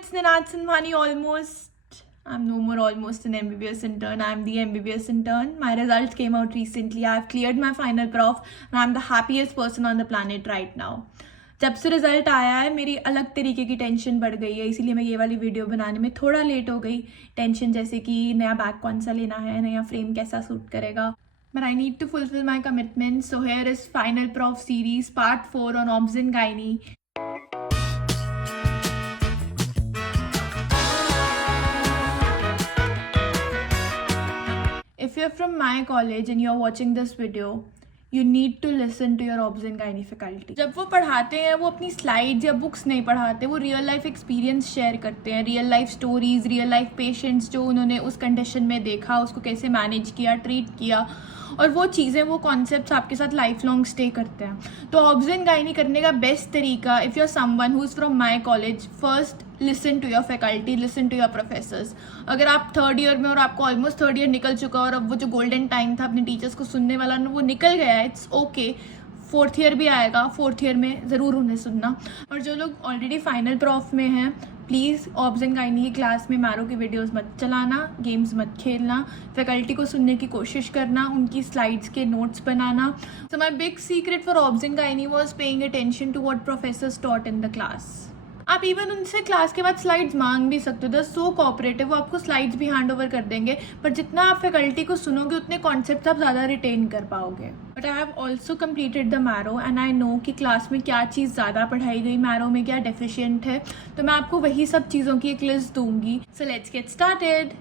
it's Ninad Sinwani almost. I'm no more almost an MBBS intern. I'm the MBBS intern. My results came out recently. I've cleared my final prof and I'm the happiest person on the planet right now. जब से result आया है मेरी अलग तरीके की tension बढ़ गई है, इसीलिए मैं ये वाली वीडियो बनाने में थोड़ा लेट हो गई. टेंशन जैसे कि नया बैग कौन सा लेना है, नया फ्रेम कैसा सूट करेगा. But I need to fulfill my commitments. So here is Final Prof series part 4 on Obs and Gynae. If you're from my college and you're watching this video, you need to listen to your Obs and Gynae faculty. जब वो पढ़ाते हैं वो अपनी slides या books नहीं पढ़ाते, वो रियल लाइफ एक्सपीरियंस शेयर करते हैं, real life stories, real life patients जो उन्होंने उस कंडीशन में देखा, उसको कैसे मैनेज किया, ट्रीट किया, और वो चीज़ें, वो कॉन्सेप्ट्स आपके साथ लाइफ लॉन्ग स्टे करते हैं. तो ऑब्स एंड गायनी करने का बेस्ट तरीका, if you are someone who is from my college, first listen to your faculty, listen to your professors. अगर आप थर्ड ईयर में और आपको ऑलमोस्ट थर्ड ईयर निकल चुका और अब वो जो गोल्डन टाइम था अपने टीचर्स को सुनने वाला वो निकल गया है, इट्स ओके. फोर्थ ईयर भी आएगा, फोर्थ ईयर में ज़रूर उन्हें सुनना. और जो लोग ऑलरेडी फाइनल प्रॉफ में हैं, प्लीज़ ऑब्स एंड गायनी की क्लास में मैरो की वीडियोस मत चलाना, गेम्स मत खेलना, फैकल्टी को सुनने की कोशिश करना, उनकी स्लाइड्स के नोट्स बनाना. So my big secret for obs and gynae was paying attention to what professors taught in the class. आप इवन उनसे क्लास के बाद स्लाइड्स मांग भी सकते हो. द सो कोऑपरेटिव, वो आपको स्लाइड्स भी हैंड ओवर कर देंगे, पर जितना आप फैकल्टी को सुनोगे उतने कॉन्सेप्ट आप ज़्यादा रिटेन कर पाओगे. But I have also completed the marrow and I know कि क्लास में क्या चीज़ ज़्यादा पढ़ाई गई, मैरो में क्या डेफिशिएंट है, तो मैं आपको वही सब चीज़ों की एक लिस्ट दूंगी. So let's get started.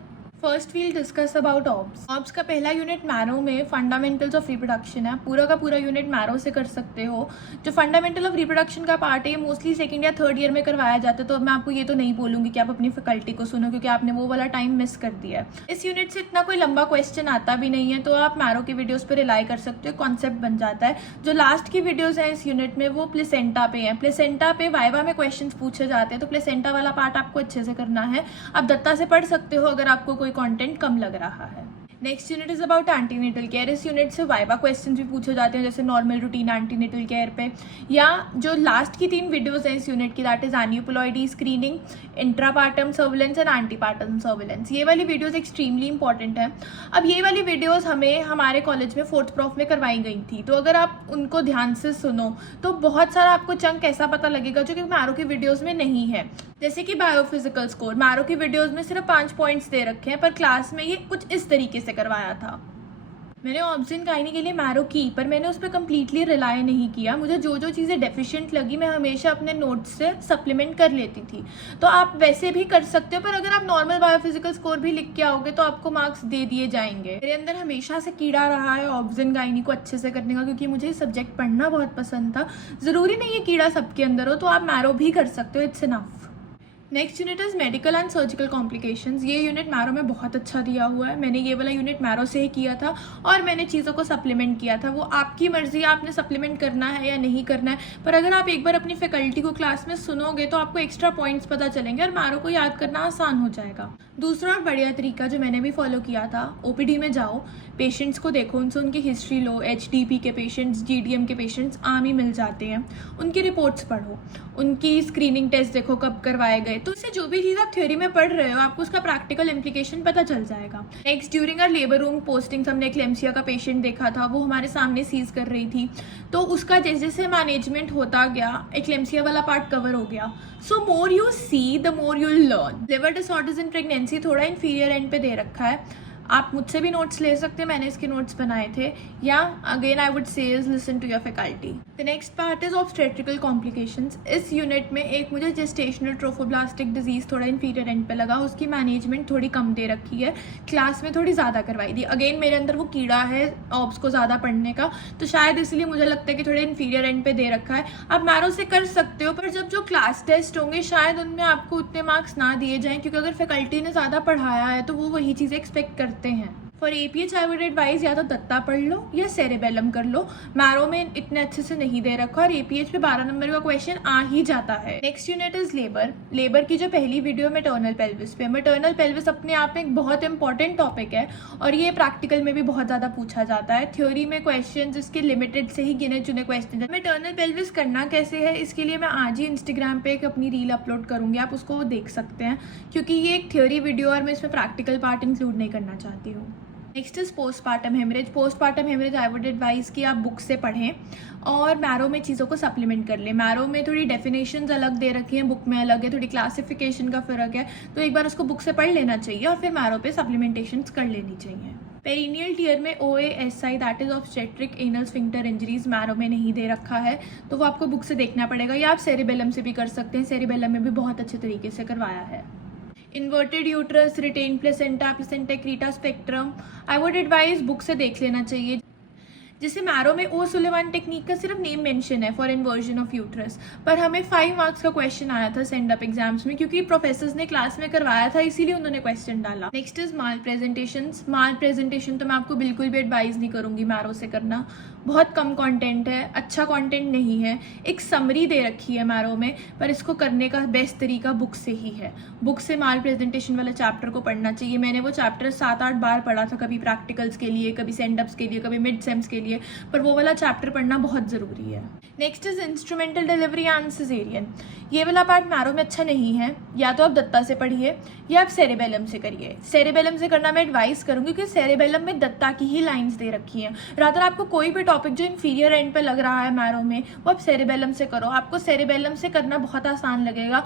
First we'll discuss about obs. Obs का पहला यूनिट मैरो में फंडामेंटल्स ऑफ रिप्रोडक्शन है. पूरा का पूरा यूनिट मैरो से कर सकते हो. जो फंडामेंटल ऑफ रिप्रोडक्शन का पार्ट है, मोस्टली सेकंड या थर्ड ईयर में करवाया जाता है, तो मैं आपको ये तो नहीं बोलूँगी कि आप अपनी फैकल्टी को सुनो, क्योंकि आपने वो वाला टाइम मिस कर दिया है. इस यूनिट से इतना कोई लंबा क्वेश्चन आता भी नहीं है, तो आप मैरो की वीडियोज़ पर रिलाई कर सकते हो, कॉन्सेप्ट बन जाता है. जो लास्ट की वीडियोज़ हैं इस यूनिट में वो प्लेसेंटा पे हैं. प्लेसेंटा पे वाइवा में क्वेश्चन पूछे जाते हैं, तो प्लेसेंटा वाला पार्ट आपको अच्छे से करना है. आप दत्ता से पढ़ सकते हो अगर आपको कोई कॉन्टेंट कम लग रहा है. Next unit is about antenatal care. इस यूनिट से वाइवा क्वेश्चंस भी पूछे जाते हैं, जैसे नॉर्मल रूटीन एंटीनेटल केयर पे, या जो लास्ट की 3 वीडियोस हैं इस यूनिट की, that is aneuploidy screening, intrapartum surveillance and antepartum surveillance. ये वाली वीडियोस एक्सट्रीमली इंपॉर्टेंट है. अब ये वाली वीडियोस हमें हमारे कॉलेज में 4th प्रॉफ में करवाई गई थी, तो अगर आप उनको ध्यान से सुनो तो बहुत सारा आपको चंक ऐसा पता लगेगा जो कि मैरो की वीडियोज़ में नहीं है. जैसे कि बायोफिजिकल स्कोर, मैरो की वीडियोज़ में सिर्फ 5 पॉइंट्स दे रखे हैं, पर क्लास में ये कुछ इस तरीके से करवाया था. मैंने ऑब्स एंड गायनी के लिए मैरो की, पर मैंने उस पर कम्प्लीटली रिलाई नहीं किया. मुझे जो जो चीज़ें डेफिशिएंट लगी मैं हमेशा अपने नोट्स से सप्लीमेंट कर लेती थी. तो आप वैसे भी कर सकते हो, पर अगर आप नॉर्मल बायोफिजिकल स्कोर भी लिख के आओगे तो आपको मार्क्स दे दिए जाएंगे. मेरे अंदर हमेशा से कीड़ा रहा है ऑब्स एंड गायनी को अच्छे से करने का, क्योंकि मुझे सब्जेक्ट पढ़ना बहुत पसंद था. ज़रूरी नहीं है कीड़ा सबके अंदर हो, तो आप मैरो भी कर सकते हो, it's enough. Next unit is medical and surgical complications. ये यूनिट मैरो में बहुत अच्छा दिया हुआ है. मैंने ये वाला यूनिट मैरो से ही किया था और मैंने चीज़ों को सप्लीमेंट किया था. वो आपकी मर्जी है, आपने सप्लीमेंट करना है या नहीं करना है, पर अगर आप एक बार अपनी फैकल्टी को क्लास में सुनोगे तो आपको एक्स्ट्रा पॉइंट्स पता चलेंगे और मैरो को याद करना आसान हो जाएगा. दूसरा और बढ़िया तरीका जो मैंने भी फॉलो किया था, ओपीडी में जाओ, पेशेंट्स को देखो, उनसे उनकी हिस्ट्री लो. एचडीपी के पेशेंट्स, जीडीएम के पेशेंट्स आम ही मिल जाते हैं. उनकी रिपोर्ट्स पढ़ो, उनकी स्क्रीनिंग टेस्ट देखो कब करवाए गए, तो इससे जो भी चीज़ आप थ्योरी में पढ़ रहे हो आपको उसका प्रैक्टिकल इम्प्लीकेशन पता चल जाएगा. Next, during our labour room postings हमने एक्लेम्सिया का पेशेंट देखा था. वो हमारे सामने सीज कर रही थी, तो उसका जैसे जैसे मैनेजमेंट होता गया एक्लेम्सिया वाला पार्ट कवर हो गया. So more you see the more you learn. Liver disorders in pregnancy थोड़ा इंफीरियर एंड पे दे रखा है. आप मुझसे भी नोट्स ले सकते हैं, मैंने इसके नोट्स बनाए थे. या again I would say listen to your faculty. The next part is obstetrical complications. इस यूनिट में एक मुझे जेस्टेशनल ट्रोफोब्लास्टिक डिजीज थोड़ा इंफीरियर एंड पे लगा, उसकी मैनेजमेंट थोड़ी कम दे रखी है, क्लास में थोड़ी ज़्यादा करवाई थी. अगेन मेरे अंदर वो कीड़ा है ऑब्स को ज़्यादा पढ़ने का, तो शायद इसलिए मुझे लगता है कि थोड़े इंफीरियर एंड पे दे रखा है. आप मैरो से कर सकते हो, पर जब जो क्लास टेस्ट होंगे शायद उनमें आपको उतने मार्क्स ना दिए जाएँ, क्योंकि अगर फैकल्टी ने ज़्यादा पढ़ाया है तो वो वही चीज़ें एक्सपेक्ट करते हैं. For APH I would advise या तो दत्ता पढ़ लो या सेरेबेलम कर लो। मैरो में इतने अच्छे से नहीं दे रखा और APH पे 12 नंबर का क्वेश्चन आ ही जाता है। Next unit is labour. Labour की जो पहली वीडियो मैटरनल पेल्विस पे, मैटरनल पेल्विस अपने आप में एक बहुत इंपॉर्टेंट टॉपिक है और ये प्रैक्टिकल में भी बहुत ज़्यादा पूछा जाता है। थ्योरी में क्वेश्चन इसके लिमिटेड से ही गिने चुने क्वेश्चन है। मैटरनल पेल्विस करना कैसे है इसके लिए मैं आज ही इंस्टाग्राम पे एक अपनी रील अपलोड करूंगी, आप उसको देख सकते हैं, क्योंकि ये एक थ्योरी वीडियो और मैं इसमें प्रैक्टिकल पार्ट इंक्लूड नहीं करना चाहती हूँ। Next is postpartum haemorrhage. Postpartum haemorrhage I would advise कि आप बुक से पढ़ें और मैरो में चीज़ों को सप्लीमेंट कर लें। मैरो में थोड़ी डेफिनेशंस अलग दे रखी हैं, बुक में अलग है, थोड़ी क्लासिफिकेशन का फ़र्क है, तो एक बार उसको बुक से पढ़ लेना चाहिए और फिर मैरो पे सप्लीमेंटेशंस कर लेनी चाहिए। पेरिनियल टीयर में OASI that is obstetric anal sphincter injuries marrow में नहीं दे रखा है, तो वो आपको बुक से देखना पड़ेगा या आप सेरिबेलम से भी कर सकते हैं। सेरिबेलम में भी बहुत अच्छे तरीके से करवाया है। Inverted uterus, retained placenta, placenta accreta spectrum I would advise book से देख लेना चाहिए। जिसे मैरो में ओसुलिवान टेक्निक का सिर्फ नेम मेंशन है फॉर इन्वर्जन ऑफ यूट्रस, पर हमें 5 मार्क्स का क्वेश्चन आया था सेंड अप एग्जाम्स में, क्योंकि प्रोफेसर्स ने क्लास में करवाया था इसीलिए उन्होंने क्वेश्चन डाला। Next is mall presentation. Mall presentation तो मैं आपको बिल्कुल भी एडवाइज नहीं करूंगी मैरो से करना, बहुत कम कंटेंट है, अच्छा कंटेंट नहीं है। एक समरी दे रखी है मैरो में, पर इसको करने का बेस्ट तरीका बुक से ही है। बुक से माल प्रेजेंटेशन वाले चैप्टर को पढ़ना चाहिए। मैंने वो चैप्टर 7-8 बार पढ़ा था, कभी प्रैक्टिकल्स के लिए, कभी सेंडअप्स के लिए, कभी मिड सेम्स के लिए, पर वो वाला चैप्टर पढ़ना बहुत ज़रूरी है। Next is instrumental delivery and caesarean. ये वाला पार्ट मैरो में अच्छा नहीं है, या तो आप दत्ता से पढ़िए या आप सेरेबेलम से करिए। सेरेबेलम से करना मैं एडवाइस करूंगी क्योंकि सेरेबेलम में दत्ता की ही लाइंस दे रखी हैं। रादर आपको कोई भी टॉपिक जो इंफीरियर एंड पे लग रहा है मैरो में, वो आप सेरेबेलम से करो। आपको सेरेबेलम से करना बहुत आसान लगेगा।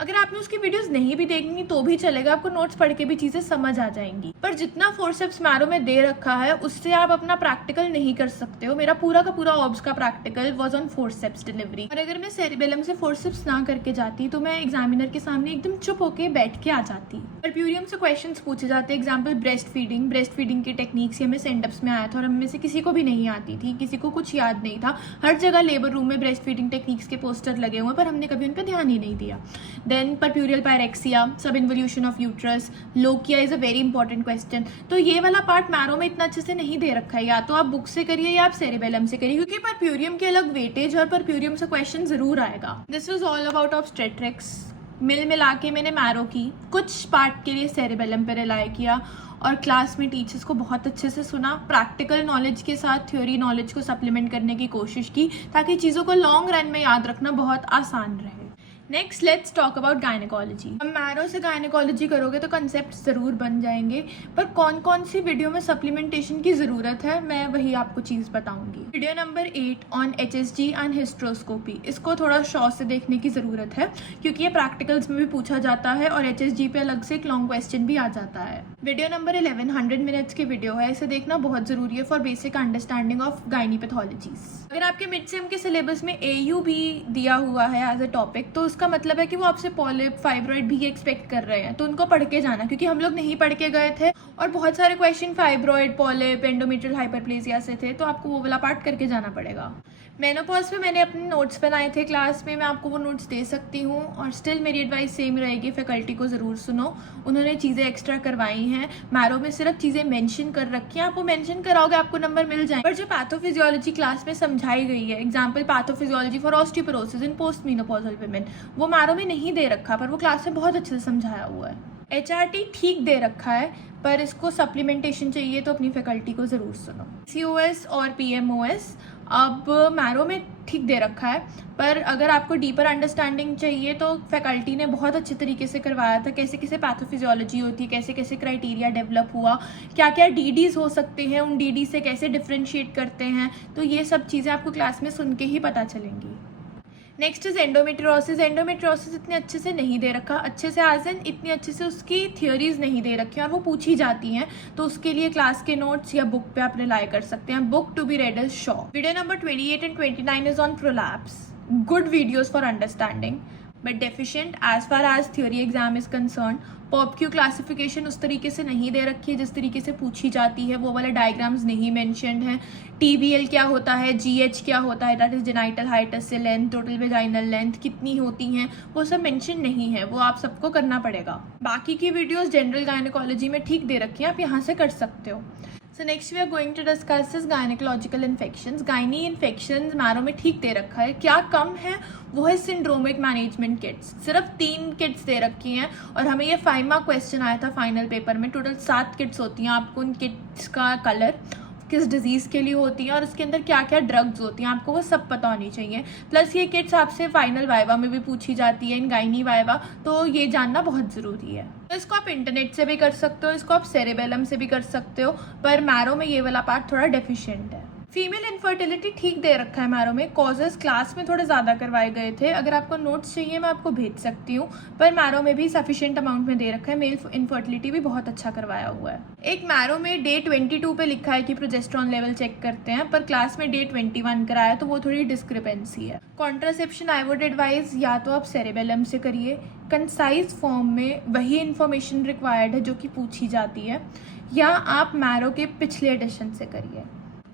अगर आपने उसकी वीडियोस नहीं भी देखनी तो भी चलेगा, आपको नोट्स पढ़ के भी चीज़ें समझ आ जाएंगी। पर जितना फोर्सेप्स मैरो में दे रखा है उससे आप अपना प्रैक्टिकल नहीं कर सकते हो। मेरा पूरा का पूरा ऑब्स का practical was on forceps delivery, और अगर मैं सेरिबेलम से फोर्सेप्स ना करके जाती तो मैं एग्जामिनर के सामने एकदम चुप होके बैठ के आ जाती। परप्यूरियम से क्वेश्चंस पूछे जाते हैं, एग्जाम्पल ब्रेस्ट फीडिंग की टेक्निक्स हमें सेंडअप्स में आया था और हमें से किसी को भी नहीं आती थी, किसी को कुछ याद नहीं था। हर जगह लेबर रूम में ब्रेस्ट फीडिंग टेक्निक्स के पोस्टर लगे हुए, पर हमने कभी उन पर ध्यान ही नहीं दिया। देन परप्यूरियल पायरेक्सिया, सब involution of uterus, lochia is a very important question. तो ये वाला पार्ट मैरो में इतना अच्छे से नहीं दे रखा है, या तो आप बुक से करिए या आप सेरिबेलम से करिए, क्योंकि परप्यूरियम के अलग वेटेज और परप्यूरियम से क्वेश्चन जरूर आएगा। This was all about obstetrics. मिला के मैंने मैरो की कुछ पार्ट के लिए सेरिबेलम पे रिलाई किया और क्लास में टीचर्स को बहुत अच्छे से सुना, प्रैक्टिकल नॉलेज के साथ थ्योरी नॉलेज को सप्लीमेंट करने की कोशिश की ताकि चीज़ों को लॉन्ग रन में याद रखना बहुत आसान रहे। Next let's talk about gynaecology. अब मैरो से गायनेकोलॉजी करोगे तो कंसेप्ट ज़रूर बन जाएंगे, पर कौन कौन सी वीडियो में सप्लीमेंटेशन की ज़रूरत है मैं वही आपको चीज़ बताऊंगी। Video number 8 on HSG and hysteroscopy, इसको थोड़ा शॉर्ट से देखने की ज़रूरत है क्योंकि ये प्रैक्टिकल्स में भी पूछा जाता है और HSG पे अलग से एक लॉन्ग क्वेश्चन भी आ जाता है। वीडियो नंबर 11 100 मिनट्स की वीडियो है, इसे देखना बहुत ज़रूरी है for basic understanding of gynae pathologies. अगर आपके मिड सेम के सिलेबस में AU भी दिया हुआ है एज अ टॉपिक, तो उसका मतलब है कि वो आपसे पॉलिप फाइब्रॉइड भी एक्सपेक्ट कर रहे हैं, तो उनको पढ़ के जाना, क्योंकि हम लोग नहीं पढ़ के गए थे और बहुत सारे question fibroid, polyp, endometrial hyperplasia से थे, तो आपको वो वाला पार्ट करके जाना पड़ेगा। मेनोपॉज पे मैंने अपने नोट्स बनाए थे क्लास में, मैं आपको वो नोट्स दे सकती हूँ, और स्टिल मेरी एडवाइस सेम रहेगी, फैकल्टी को ज़रूर सुनो, उन्होंने चीज़ें एक्स्ट्रा करवाई हैं। मैरो में सिर्फ चीज़ें मेंशन कर रखी हैं, आप वो मेंशन कराओगे आपको नंबर मिल जाए। पर जो पैथोफिजियोलॉजी क्लास में समझाई गई है, example pathophysiology for osteoporosis in post menopausal women, वो मैरो में नहीं दे रखा, पर वो क्लास में बहुत अच्छे से समझाया हुआ है। HRT ठीक दे रखा है, पर इसको सप्लीमेंटेशन चाहिए तो अपनी फैकल्टी को ज़रूर सुनो। COS और PMOS अब मैरो में ठीक दे रखा है, पर अगर आपको डीपर अंडरस्टैंडिंग चाहिए तो फैकल्टी ने बहुत अच्छे तरीके से करवाया था, कैसे कैसे पैथोफिजियोलॉजी होती है, कैसे कैसे क्राइटेरिया डेवलप हुआ, क्या क्या DDs हो सकते हैं, उन DD से कैसे डिफ्रेंशिएट करते हैं, तो ये सब चीज़ें आपको क्लास में सुन के ही पता चलेंगी। Next is endometriosis. एंडोमेट्रियोसिस इतने अच्छे से नहीं दे रखा, अच्छे से एज एन इतनी अच्छे से उसकी थियोरीज नहीं दे रखी और वो पूछी जाती हैं, तो उसके लिए क्लास के नोट्स या बुक पे आप रिलाई कर सकते हैं। Book to be read is Shaw. Video number 28 and 29 is on prolapse, good videos for understanding. But deficient as far as theory exam is concern. POP Q classification उस तरीके से नहीं दे रखी है जिस तरीके से पूछी जाती है, वो वाले डायग्राम्स नहीं मेंशन्ड हैं। TBL क्या होता है, GH क्या होता है, दैट इज जेनाइटल हाइट से लेंथ, टोटल वेजाइनल लेंथ कितनी होती हैं, वो सब मेंशन नहीं है, वो आप सबको करना पड़ेगा। बाकी की वीडियोस जनरल गायनेकोलॉजी में ठीक दे रखी हैं, आप यहाँ से कर सकते हो। So next we are going to discuss is gynecological infections. Gynae infections marrow में ठीक दे रखा है। क्या कम है वो है सिंड्रोमिक मैनेजमेंट किट्स। सिर्फ 3 किट्स दे रखी हैं और हमें ये 5 मार्क क्वेश्चन आया था फाइनल पेपर में। टोटल 7 किट्स होती हैं। आपको उन किट्स का कलर किस डिजीज़ के लिए होती हैं और उसके अंदर क्या क्या ड्रग्स होती हैं आपको वो सब पता होनी चाहिए। प्लस ये किट्स आपसे फाइनल वाइवा में भी पूछी जाती है, इन गायनी वाइवा, तो ये जानना बहुत ज़रूरी है। तो इसको आप इंटरनेट से भी कर सकते हो, इसको आप सेरेबेलम से भी कर सकते हो, पर मैरो में ये वाला पार्ट थोड़ा डेफिशिएंट है। फीमेल इनफर्टिलिटी ठीक दे रखा है मैरो में। कॉजेस क्लास में थोड़े ज़्यादा करवाए गए थे, अगर आपको नोट्स चाहिए मैं आपको भेज सकती हूँ, पर मैरो में भी सफिशिएंट अमाउंट में दे रखा है। मेल इनफर्टिलिटी भी बहुत अच्छा करवाया हुआ है। एक मैरो में डे 22 पे लिखा है कि प्रोजेस्टेरॉन लेवल चेक करते हैं, पर क्लास में डे 21 कराया, तो वो थोड़ी डिस्क्रिपेंसी है। कॉन्ट्रासेप्शन आई वुड एडवाइज या तो आप सेरेबेलम से करिए, कंसाइज फॉर्म में वही इन्फॉर्मेशन रिक्वायर्ड है जो कि पूछी जाती है, या आप मैरो के पिछले एडिशन से करिए।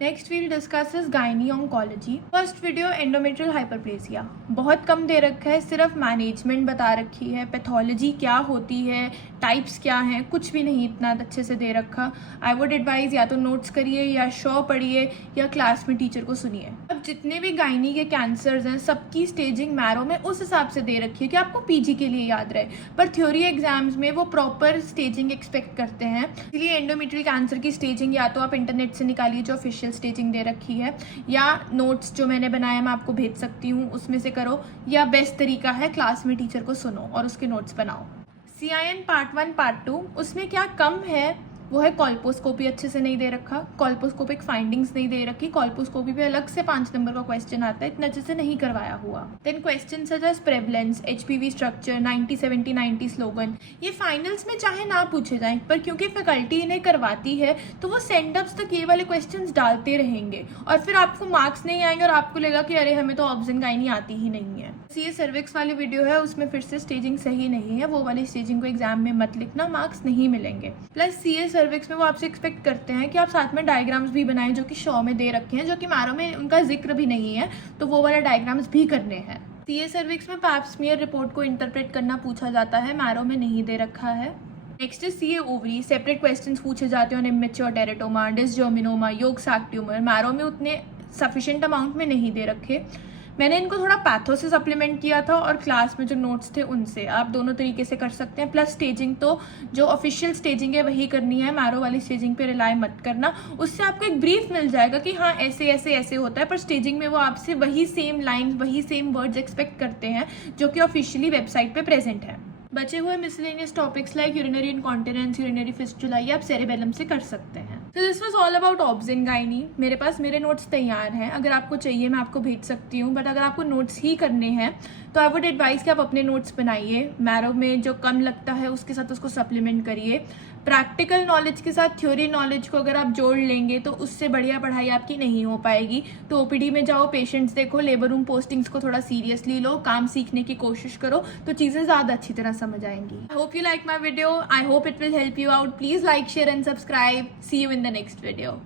Next we'll discuss is gynae oncology. First video endometrial hyperplasia बहुत कम दे रखा है, सिर्फ मैनेजमेंट बता रखी है, पैथोलॉजी क्या होती है, टाइप्स क्या हैं, कुछ भी नहीं इतना अच्छे से दे रखा। आई वुड एडवाइज या तो नोट्स करिए या शो पढ़िए या क्लास में टीचर को सुनिए। अब जितने भी गायनी के कैंसर्स हैं सबकी स्टेजिंग मैरो में उस हिसाब से दे रखी है कि आपको PG के लिए याद रहे, पर थ्योरी एग्जाम्स में वो प्रॉपर स्टेजिंग एक्सपेक्ट करते हैं। इसलिए एंडोमेट्रियल कैंसर की स्टेजिंग या तो आप इंटरनेट से निकालिए जो ऑफिशियल स्टेजिंग दे रखी है, या नोट्स जो मैंने बनाया मैं आपको भेज सकती हूँ उसमें से करो, या बेस्ट तरीका है क्लास में टीचर को सुनो और उसके नोट्स बनाओ। CIN पार्ट 1 पार्ट 2 उसमें क्या कम है वो है कॉल्पोस्कोपी अच्छे से नहीं दे रखा, कॉल्पोस्कोपिक फाइंडिंग्स नहीं दे रखी। कॉल्पोस्कोपी पे अलग से 5 नंबर का क्वेश्चन आता है, इतना अच्छे से नहीं करवाया हुआ। Then question such as prevalence, HPV structure, 90 70 90 slogan, ये फाइनल्स में चाहे ना पूछे जाएं, पर क्योंकि फैकल्टी इन्हें करवाती है तो वो सेंडअप्स तक ये वाले क्वेश्चन डालते रहेंगे और फिर आपको मार्क्स नहीं आएंगे और आपको लगेगा कि अरे हमें तो ऑब्जन गायनी आती ही नहीं है। ये सर्विक्स वाली वीडियो है, उसमें फिर से स्टेजिंग सही नहीं है, वो वाली स्टेजिंग को एग्जाम में मत लिखना, मार्क्स नहीं मिलेंगे। प्लस CA सर्विक्स में वो आपसे एक्सपेक्ट करते हैं कि आप साथ में डायग्राम्स भी बनाएं जो कि शो में दे रखे हैं, जो कि मैरो में उनका जिक्र भी नहीं है, तो वो वाले डायग्राम्स भी करने हैं। CA सर्विक्स में पैप स्मीयर रिपोर्ट को इंटरप्रेट करना पूछा जाता है, मैरो में नहीं दे रखा है। Next is CA ovary, separate questions पूछे जाते हैं, immature teratoma, dysgerminoma, yolk sac tumour, Marrow में उतने सफिशिएंट अमाउंट में नहीं दे रखे। मैंने इनको थोड़ा पैथो से सप्लीमेंट किया था और क्लास में जो नोट्स थे उनसे, आप दोनों तरीके से कर सकते हैं। प्लस स्टेजिंग तो जो ऑफिशियल स्टेजिंग है वही करनी है, मैरो वाली स्टेजिंग पे रिलाई मत करना, उससे आपको एक ब्रीफ मिल जाएगा कि हाँ ऐसे ऐसे ऐसे होता है, पर स्टेजिंग में वो आपसे वही सेम लाइन वही सेम वर्ड्स एक्सपेक्ट करते हैं जो कि ऑफिशियली वेबसाइट पे प्रेजेंट है। बचे हुए miscellaneous topics like urinary incontinence, urinary fistula, ये आप सेरेबेलम से कर सकते हैं। तो this was all about obs and gynae. मेरे पास मेरे नोट्स तैयार हैं, अगर आपको चाहिए मैं आपको भेज सकती हूँ, बट अगर आपको नोट्स ही करने हैं तो आई वुड एडवाइस कि आप अपने नोट्स बनाइए, मैरो में जो कम लगता है उसके साथ उसको सप्लीमेंट करिए। प्रैक्टिकल नॉलेज के साथ थ्योरी नॉलेज को अगर आप जोड़ लेंगे तो उससे बढ़िया पढ़ाई आपकी नहीं हो पाएगी। तो OPD में जाओ, पेशेंट्स देखो, लेबर रूम पोस्टिंग्स को थोड़ा सीरियसली लो, काम सीखने की कोशिश करो, तो चीज़ें ज़्यादा अच्छी तरह समझ आएंगी। I hope you like my video, I hope it will help you out. Please like, share and subscribe. See you in the next video.